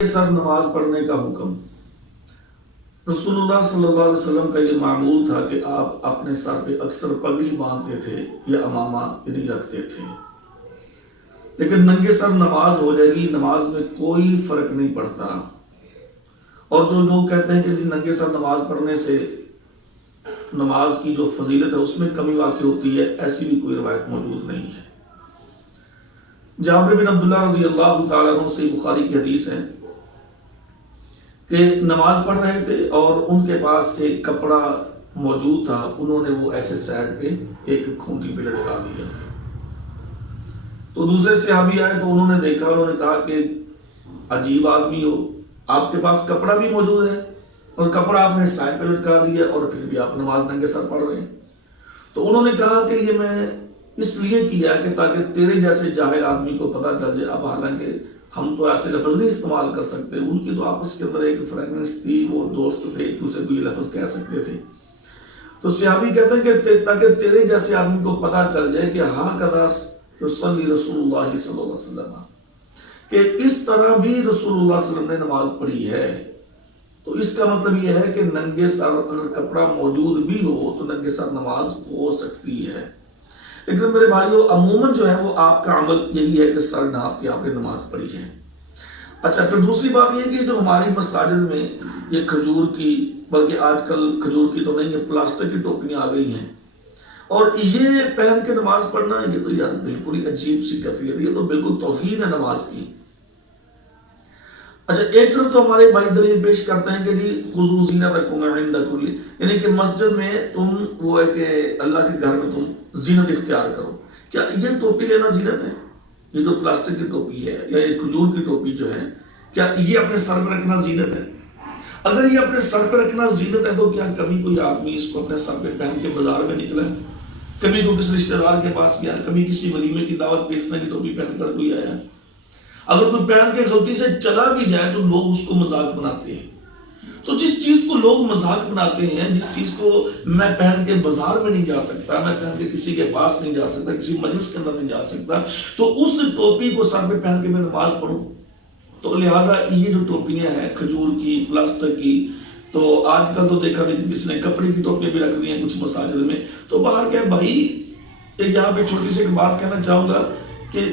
سر نماز پڑھنے کا حکم رسول اللہ صلی اللہ علیہ وسلم کا یہ معمول تھا کہ آپ اپنے سر پہ اکثر پگڑی باندھتے تھے یا امامہ رکھتے تھے، لیکن ننگے سر نماز ہو جائے گی، نماز میں کوئی فرق نہیں پڑتا۔ اور جو لوگ کہتے ہیں کہ ننگے سر نماز پڑھنے سے نماز کی جو فضیلت ہے اس میں کمی واقع ہوتی ہے، ایسی بھی کوئی روایت موجود نہیں ہے۔ جابر بن عبداللہ رضی اللہ تعالیٰ عنہ سے بخاری کی حدیث ہے کہ نماز پڑھ رہے تھے اور ان کے پاس ایک کپڑا موجود تھا، انہوں نے وہ ایسے سائڈ پہ ایک کھونٹی پہ لٹکا دیا۔ تو دوسرے صحابی آئے تو انہوں نے دیکھا، انہوں نے کہا کہ عجیب آدمی ہو، آپ کے پاس کپڑا بھی موجود ہے اور کپڑا آپ نے سائڈ پہ لٹکا دیا اور پھر بھی آپ نماز ننگے سر پڑھ رہے ہیں۔ تو انہوں نے کہا کہ یہ میں اس لیے کیا کہ تاکہ تیرے جیسے جاہل آدمی کو پتہ چل جائے۔ اب حالانکہ ہم تو ایسے لفظ نہیں استعمال کر سکتے، ان کی تو آپس کے اندر ایک فرینڈنس تھی، وہ دوست تھے، ایک دوسرے کو یہ لفظ کہہ سکتے تھے۔ تو صحابی کہتے ہیں کہ تاکہ تیرے جیسے آدمی کو پتہ چل جائے کہ ہاکذا یصلی رسول اللہ صلی اللہ علیہ وسلم، کہ اس طرح بھی رسول اللہ صلی اللہ علیہ وسلم نے نماز پڑھی ہے۔ تو اس کا مطلب یہ ہے کہ ننگے سر اگر کپڑا موجود بھی ہو تو ننگے سر نماز ہو سکتی ہے۔ لیکن میرے بھائیو، عموماً جو ہے وہ آپ کا عمل یہی ہے کہ سر ڈھانپ کے آپ نے نماز پڑھی ہے۔ اچھا، پھر دوسری بات یہ کہ جو ہماری مساجد میں یہ کھجور کی، بلکہ آج کل کھجور کی تو نہیں ہے، پلاسٹک کی ٹوپیاں آ گئی ہیں، اور یہ پہن کے نماز پڑھنا، یہ تو یار بالکل ہی عجیب سی کیفیت، یہ تو بالکل توہین ہے نماز کی۔ اچھا، ایک طرف تو ہمارے بھائی دلیل پیش کرتے ہیں کہ جی خذوا زینتکم عند کل، یعنی کہ مسجد میں تم وہ ہے کہ اللہ کے گھر میں تم زینت اختیار کرو۔ کیا یہ ٹوپی لینا زینت ہے؟ یہ جو پلاسٹک کی ٹوپی ہے یا یہ کھجور کی ٹوپی جو ہے، کیا یہ اپنے سر پہ رکھنا زینت ہے؟ اگر یہ اپنے سر پہ رکھنا زینت ہے تو کیا کبھی کوئی آدمی اس کو اپنے سر پہ پہن کے بازار میں نکلا ہے؟ کبھی کوئی کسی رشتہ دار کے پاس گیا، کبھی کسی ولیمے کی دعوت پہ اس طرح کی ٹوپی پہن کر کوئی آیا؟ اگر کوئی پہن کے غلطی سے چلا بھی جائے تو لوگ اس کو مذاق بناتے ہیں۔ تو جس چیز کو لوگ مذاق بناتے ہیں، جس چیز کو میں پہن کے بازار میں نہیں جا سکتا، میں پہن کے کسی کے پاس نہیں جا سکتا، کسی مجلس کے اندر نہیں جا سکتا، تو اس ٹوپی کو سر پہ پہن کے میں نماز پڑھوں؟ تو لہٰذا یہ جو ٹوپیاں ہیں کھجور کی، پلاسٹک کی، تو آج کل تو دیکھا کہ کسی نے کپڑے کی ٹوپیاں بھی رکھ دی ہیں کچھ مساجد میں۔ تو باہر کیا بھائی، یہاں پہ چھوٹی سی ایک بات کہنا چاہوں گا کہ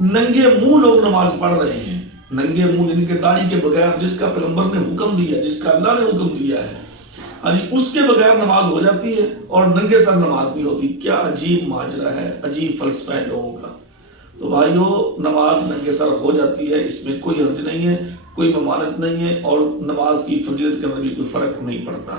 ننگے منہ لوگ نماز پڑھ رہے ہیں، ننگے منہ یعنی کہ داڑھی کے بغیر، جس کا پیغمبر نے حکم دیا، جس کا اللہ نے حکم دیا ہے، یعنی اس کے بغیر نماز ہو جاتی ہے اور ننگے سر نماز نہیں ہوتی۔ کیا عجیب ماجرا ہے، عجیب فلسفہ ہے لوگوں کا۔ تو بھائیو، نماز ننگے سر ہو جاتی ہے، اس میں کوئی حرج نہیں ہے، کوئی ممانعت نہیں ہے، اور نماز کی فضیلت کے اندر بھی کوئی فرق نہیں پڑتا۔